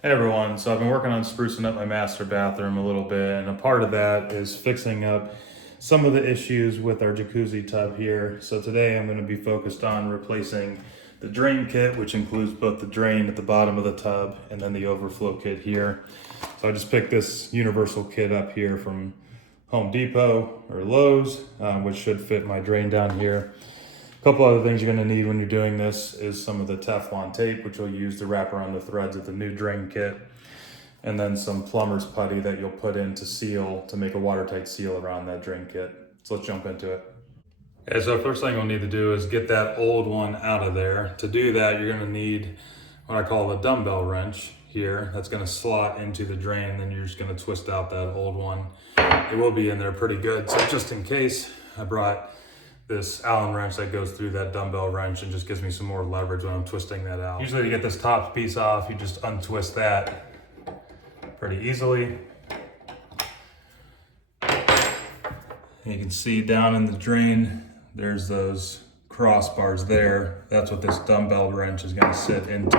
Hey everyone, so I've been working on sprucing up my master bathroom a little bit, and a part of that is fixing up some of the issues with our jacuzzi tub here. So today I'm going to be focused on replacing the drain kit, which includes both the drain at the bottom of the tub and then the overflow kit here. So I just picked this universal kit up here from Home Depot or Lowe's, which should fit my drain down here. A couple other things you're going to need when you're doing this is some of the Teflon tape, which you'll use to wrap around the threads of the new drain kit, and then some plumber's putty that you'll put in to seal, to make a watertight seal around that drain kit. So let's jump into it. Okay, so first thing you'll need to do is get that old one out of there. To do that, you're going to need what I call the dumbbell wrench here. That's going to slot into the drain, then you're just going to twist out that old one. It will be in there pretty good, so just in case, I brought this Allen wrench that goes through that dumbbell wrench and just gives me some more leverage when I'm twisting that out. Usually to get this top piece off, you just untwist that pretty easily. And you can see down in the drain, there's those crossbars there. That's what this dumbbell wrench is gonna sit into,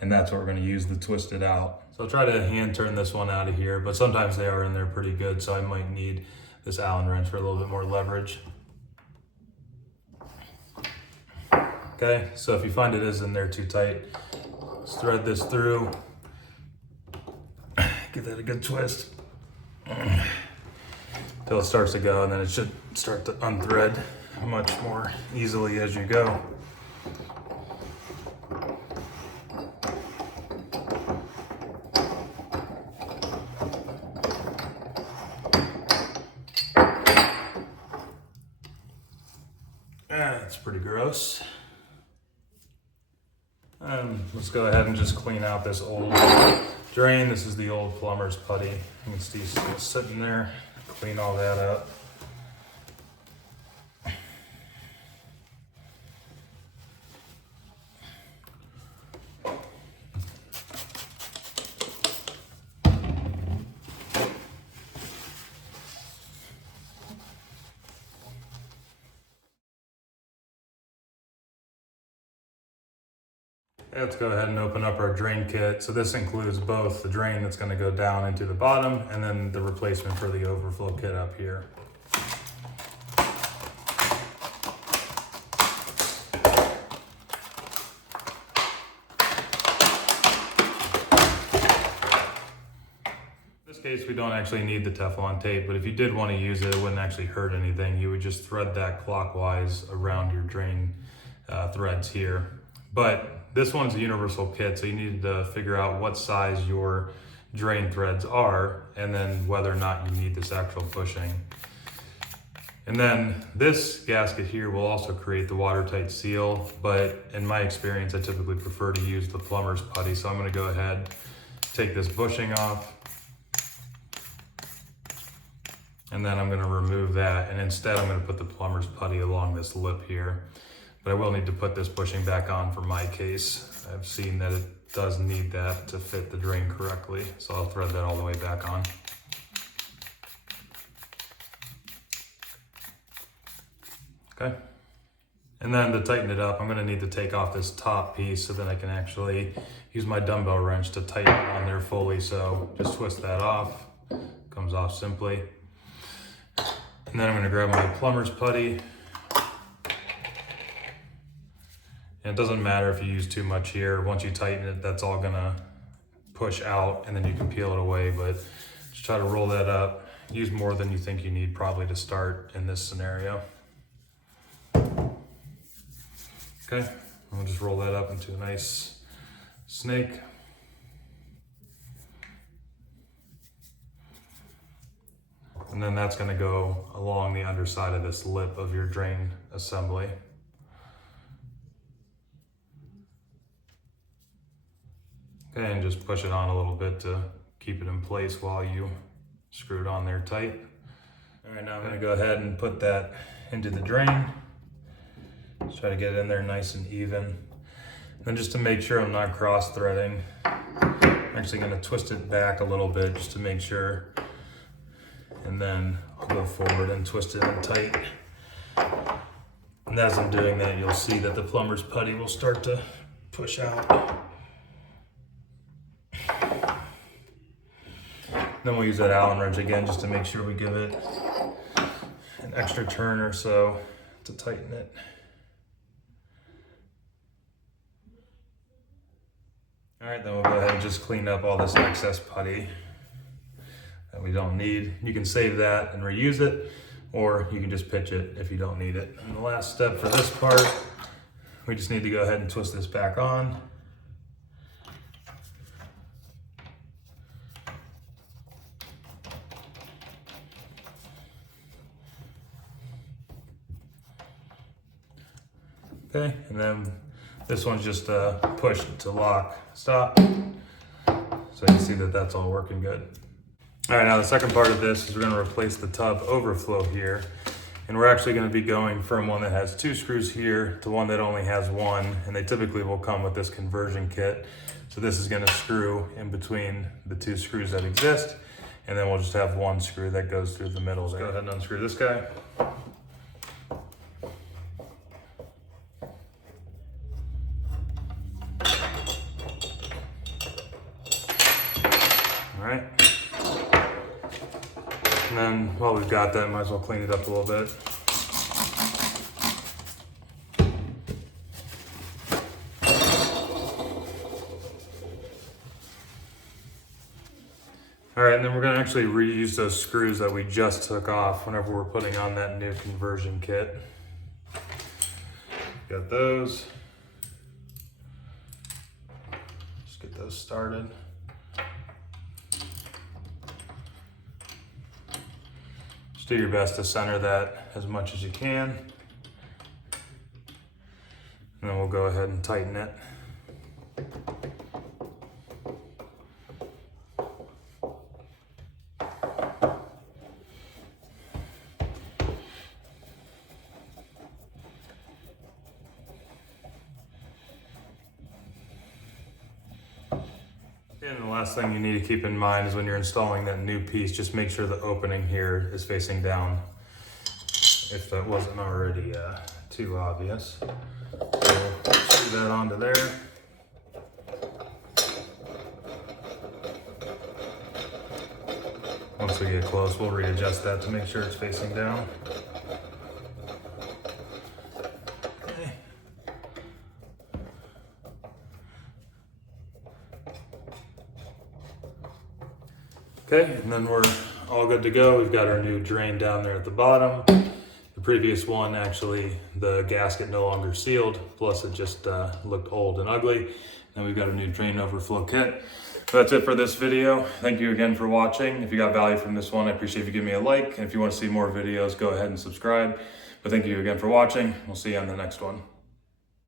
and that's what we're gonna use to twist it out. So I'll try to hand turn this one out of here, but sometimes they are in there pretty good, so I might need this Allen wrench for a little bit more leverage. Okay, so if you find it is in there too tight, just thread this through, give that a good twist until it starts to go, and then it should start to unthread much more easily as you go. That's pretty gross. Let's go ahead and just clean out this old drain. This is the old Plumbers putty. You can see it's sitting there. Clean all that up. Let's go ahead and open up our drain kit. So this includes both the drain that's going to go down into the bottom and then the replacement for the overflow kit up here. In this case, we don't actually need the Teflon tape, but if you did want to use it, it wouldn't actually hurt anything. You would just thread that clockwise around your drain threads here. But this one's a universal kit, so you need to figure out what size your drain threads are, and then whether or not you need this actual bushing. And then this gasket here will also create the watertight seal, but in my experience, I typically prefer to use the plumber's putty. So I'm gonna go ahead, take this bushing off, and then I'm gonna remove that, and instead I'm gonna put the plumber's putty along this lip here. But I will need to put this bushing back on for my case. I've seen that it does need that to fit the drain correctly, so I'll thread that all the way back on. Okay. And then to tighten it up, I'm gonna need to take off this top piece so that I can actually use my dumbbell wrench to tighten it on there fully. So just twist that off, comes off simply. And then I'm gonna grab my plumber's putty. And it doesn't matter if you use too much here. Once you tighten it, that's all gonna push out and then you can peel it away, but just try to roll that up. Use more than you think you need probably to start in this scenario. Okay, we'll just roll that up into a nice snake. And then that's gonna go along the underside of this lip of your drain assembly. Okay, and just push it on a little bit to keep it in place while you screw it on there tight. All right, now I'm gonna go ahead and put that into the drain. Just try to get it in there nice and even. And then just to make sure I'm not cross threading, I'm actually gonna twist it back a little bit just to make sure. And then I'll go forward and twist it in tight. And as I'm doing that, you'll see that the plumber's putty will start to push out. Then we'll use that Allen wrench again just to make sure we give it an extra turn or so to tighten it. All right, then we'll go ahead and just clean up all this excess putty that we don't need. You can save that and reuse it, or you can just pitch it if you don't need it. And the last step for this part, we just need to go ahead and twist this back on. Okay, and then this one's just push to lock, stop. So you see that that's all working good. All right, now the second part of this is we're gonna replace the tub overflow here. And we're actually gonna be going from one that has 2 screws here to one that only has 1. And they typically will come with this conversion kit. So this is gonna screw in between the 2 screws that exist. And then we'll just have 1 screw that goes through the middle there. Go ahead and unscrew this guy. All right. And then while we've got that, might as well clean it up a little bit. All right, and then we're gonna actually reuse those screws that we just took off whenever we're putting on that new conversion kit. Got those. Just get those started. Just do your best to center that as much as you can. And then we'll go ahead and tighten it. And the last thing you need to keep in mind is when you're installing that new piece, just make sure the opening here is facing down, if that wasn't already too obvious. So we'll screw that onto there. Once we get close, we'll readjust that to make sure it's facing down. Okay, and then we're all good to go. We've got our new drain down there at the bottom. The previous one, actually, the gasket no longer sealed, plus it just looked old and ugly. Then we've got a new drain overflow kit. So that's it for this video. Thank you again for watching. If you got value from this one, I appreciate if you give me a like. And if you want to see more videos, go ahead and subscribe. But thank you again for watching. We'll see you on the next one.